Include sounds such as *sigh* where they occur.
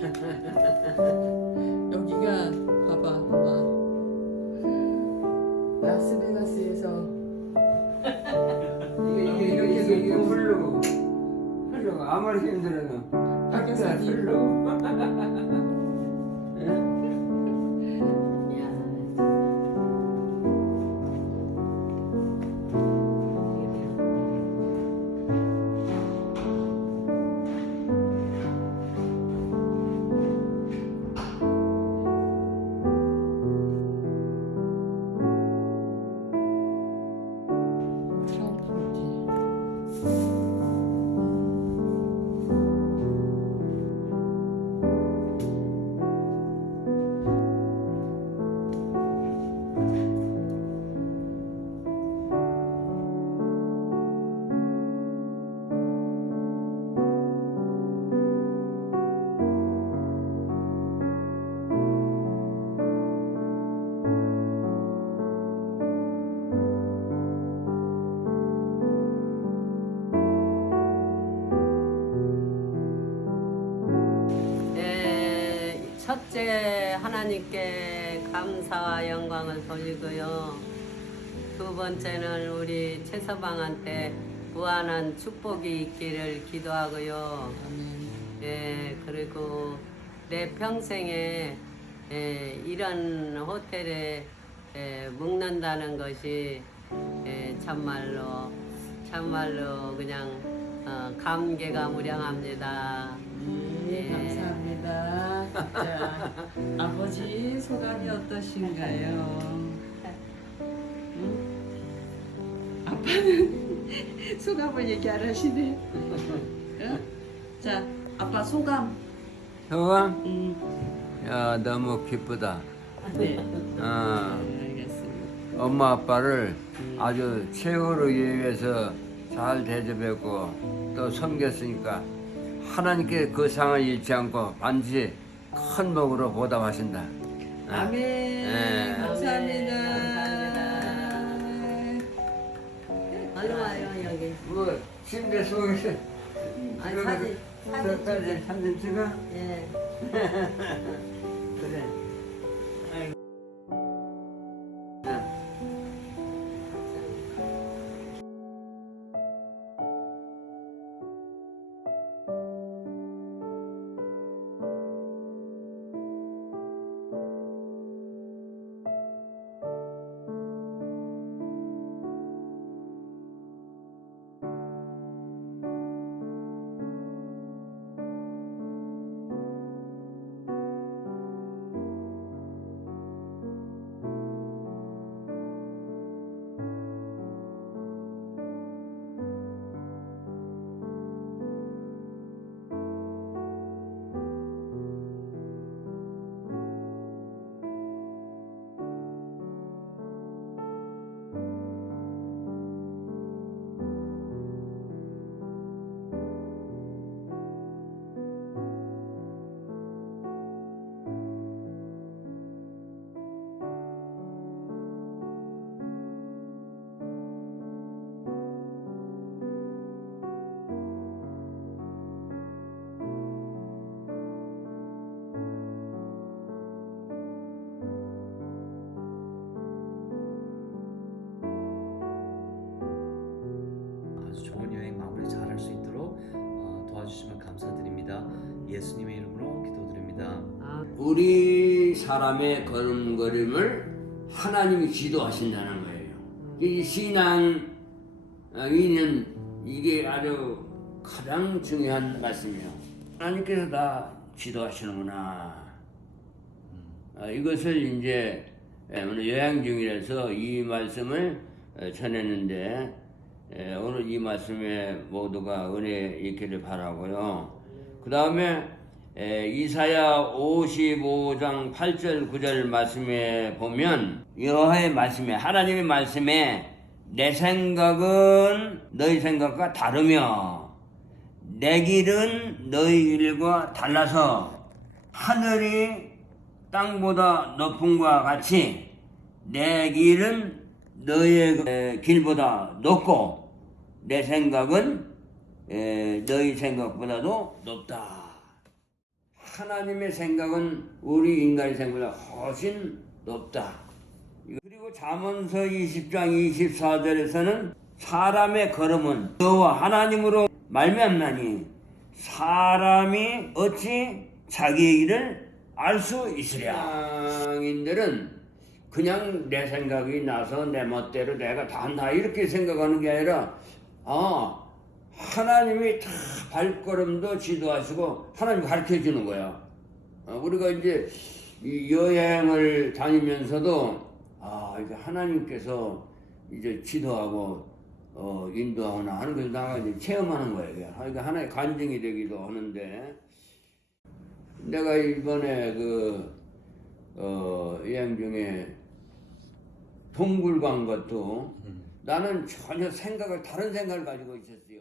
*laughs* 여기가 봐봐 엄마. 라스베가스에서 *laughs* 이게 이게 이렇게 이게 이게 흐르고. 아무리 힘들어도. 밖에서 흐르고 아, *laughs* 첫째 하나님께 감사와 영광을 돌리고요. 두 번째는 우리 최서방한테 무한한 축복이 있기를 기도하고요. 예, 그리고 내 평생에 예, 이런 호텔에 예, 묵는다는 것이 예, 참말로 참말로 그냥 어, 감개가 무량합니다. 자, 아버지 소감이 어떠신가요? 응? 아빠는 *laughs* 소감을 얘기 안 하시네. 응? 자, 아빠 소감. 형아, 음, 야 너무 기쁘다. 네. 어, 네, 알겠습니다. 엄마 아빠를 아주 최고로 위해서 잘 대접했고 또 섬겼으니까 하나님께 그 상을 잃지 않고 반드시 큰 복으로 보답하신다. 어. 아멘. 네. 감사합니다. 얼른 와요 여기. 뭐 침대 속에서 아니 사진 사진 사진 사진 찍어? 예. *laughs* 그래. 우리 사람의 걸음걸음을 하나님이 지도하신다는 거예요. 이 신앙인은 이게 아주 가장 중요한 말씀이에요. 하나님께서 다 지도하시는구나. 아, 이것을 이제 예, 오늘 여행 중이라서 이 말씀을 어, 전했는데 예, 오늘 이 말씀에 모두가 은혜 있기를 바라고요. 그 다음에 이사야 55장 8절 9절 말씀에 보면 여호와의 말씀에 하나님의 말씀에 내 생각은 너희 생각과 다르며 내 길은 너희 길과 달라서 하늘이 땅보다 높음과 같이 내 길은 너희의 에, 길보다 높고 내 생각은 에, 너희 생각보다도 높다. 하나님의 생각은 우리 인간의 생각보다 훨씬 높다. 그리고 잠언서 20장 24절에서는 사람의 걸음은 여호와 하나님으로 말미암나니 사람이 어찌 자기의 일을 알 수 있으랴. 인들은 그냥 내 생각이 나서 내 멋대로 내가 다 한다 이렇게 생각하는 게 아니라 아 하나님이 다 발걸음도 지도하시고 하나님 가르쳐 주는 거야. 어, 우리가 이제 이 여행을 다니면서도 아 이게 하나님께서 이제 지도하고 어, 인도하거나 하는 걸 나가 이제 체험하는 거예요. 이게. 아, 하나의 간증이 되기도 하는데 내가 이번에 그 어, 여행 중에 동굴 간 것도 나는 전혀 생각을 다른 생각을 가지고 있었어요.